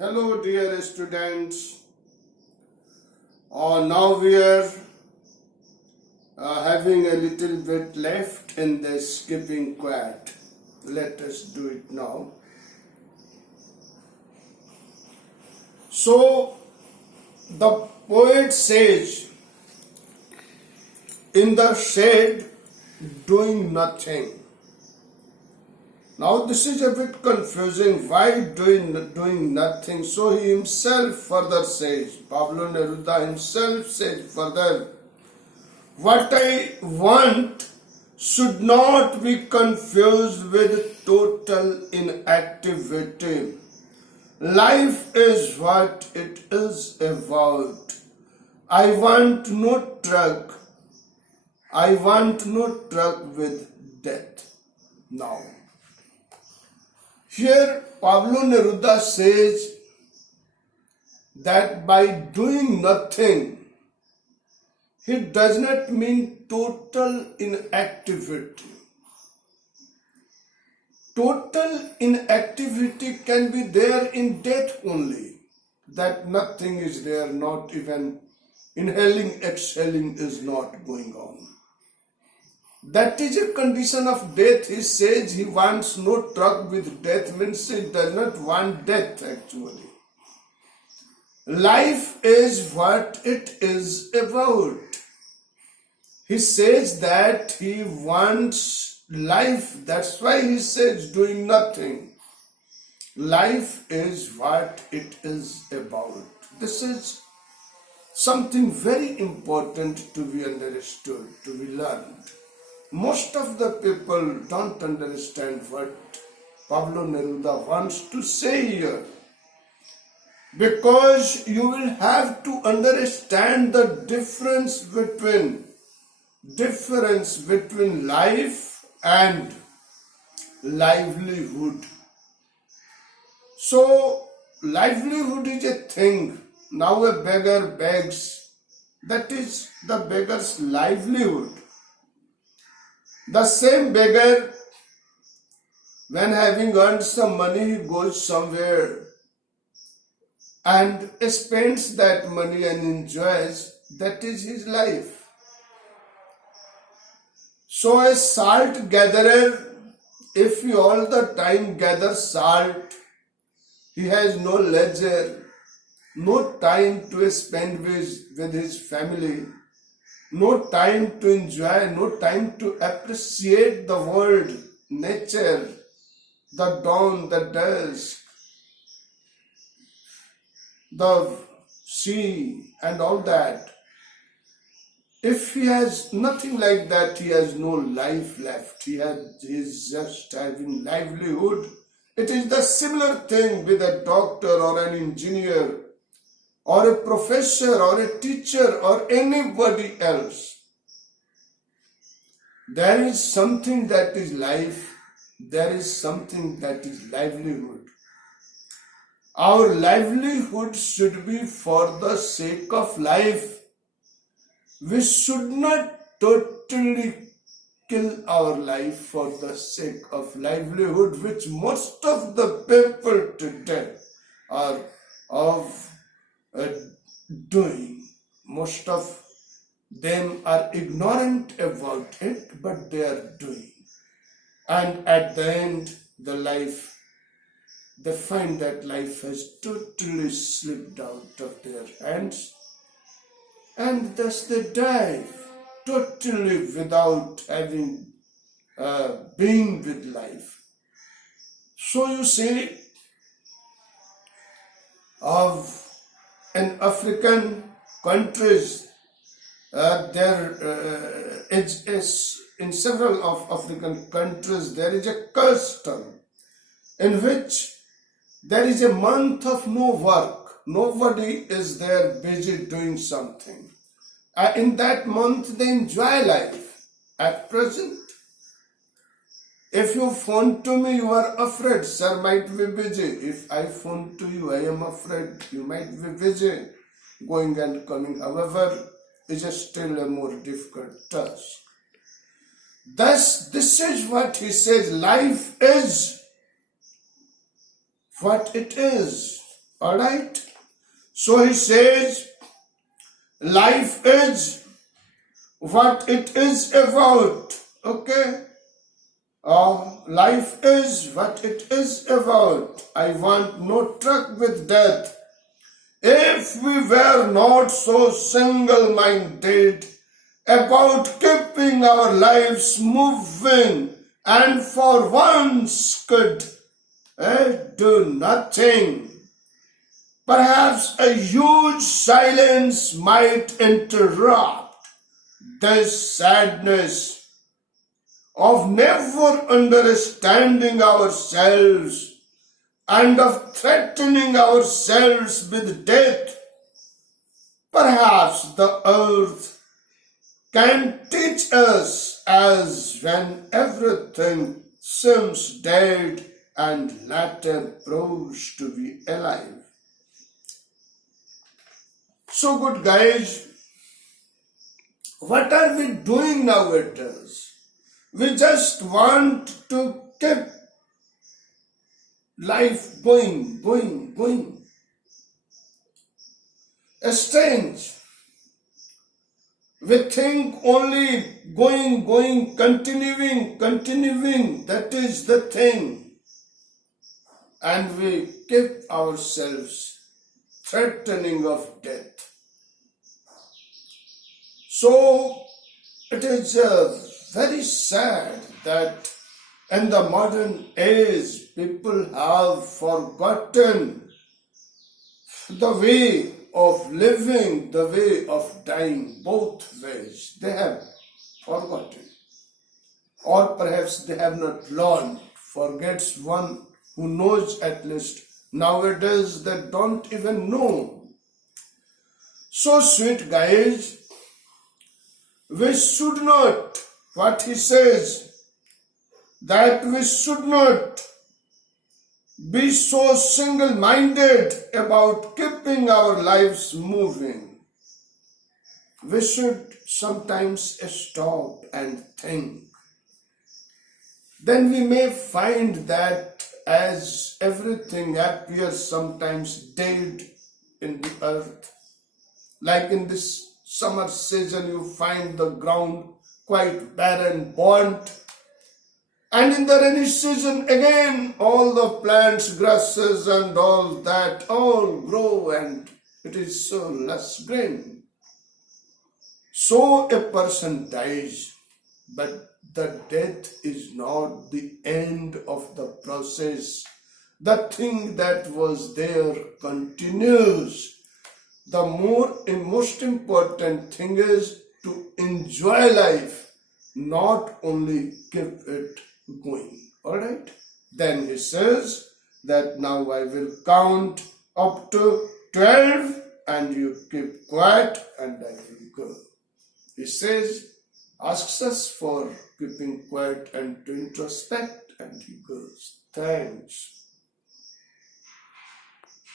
Hello dear students. Now we are having a little bit left in the skipping quad. Let us do it now. So the poet says, in the shade doing nothing. Now this is a bit confusing. Why doing nothing? So he himself further says, Pablo Neruda himself says further, what I want should not be confused with total inactivity. Life is what it is about. I want no truck. I want no truck with death. Now, here Pablo Neruda says that by doing nothing, he does not mean total inactivity. Total inactivity can be there in death only, that nothing is there, not even inhaling, exhaling is not going on. That is a condition of death. He says he wants no truck with death, means he does not want death actually. Life is what it is about. He says that he wants life, that's why he says doing nothing. Life is what it is about. This is something very important to be understood, to be learned. Most of the people don't understand what Pablo Neruda wants to say here, because you will have to understand the difference between life and livelihood. So livelihood is a thing. Now a beggar begs, that is the beggar's livelihood. The same beggar, when having earned some money, he goes somewhere and spends that money and enjoys. That is his life. So a salt gatherer, if he all the time gathers salt, he has no leisure, no time to spend with his family, no time to enjoy, no time to appreciate the world, nature, the dawn, the dusk, the sea and all that. If he has nothing like that, he has no life left. He is just having livelihood. It is the similar thing with a doctor or an engineer or a professor or a teacher or anybody else. There is something that is life. There is something that is livelihood. Our livelihood should be for the sake of life. We should not totally kill our life for the sake of livelihood, which most of the people today are doing. Most of them are ignorant about it, but they are doing. And at the end, they find that life has totally slipped out of their hands, and thus they die totally without having been with life. So you see, in African countries, in several of African countries, there is a custom in which there is a month of no work. Nobody is there busy doing something. In that month, they enjoy life. At present, if you phone to me, you are afraid, sir might be busy. If I phone to you, I am afraid, you might be busy. Going and coming, however, is still a more difficult task. Thus, this is what he says, life is what it is. Alright? So he says, life is what it is about. Okay? Life is what it is about. I want no truck with death. If we were not so single-minded about keeping our lives moving and for once could do nothing, perhaps a huge silence might interrupt this sadness of never understanding ourselves and of threatening ourselves with death. Perhaps the earth can teach us as when everything seems dead and later proves to be alive. So good guys, what are we doing nowadays? We just want to keep life going. Strange. We think only going, continuing, that is the thing. And we keep ourselves threatening of death. So it is very sad that in the modern age people have forgotten the way of living, the way of dying, both ways. They have forgotten. Or perhaps they have not learned. Forgets one who knows at least. Nowadays they don't even know. So sweet guys, we should not, what he says, that we should not be so single-minded about keeping our lives moving. We should sometimes stop and think. Then we may find that as everything appears sometimes dead in the earth, like in this summer season you find the ground quite barren, burnt, and in the rainy season again all the plants, grasses and all that all grow and it is so lush green. So a person dies, but the death is not the end of the process. The thing that was there continues. The most important thing is to enjoy life, not only keep it going. Alright? Then he says that now I will count up to 12 and you keep quiet and I will go. He says, asks us for keeping quiet and to introspect and he goes, thanks.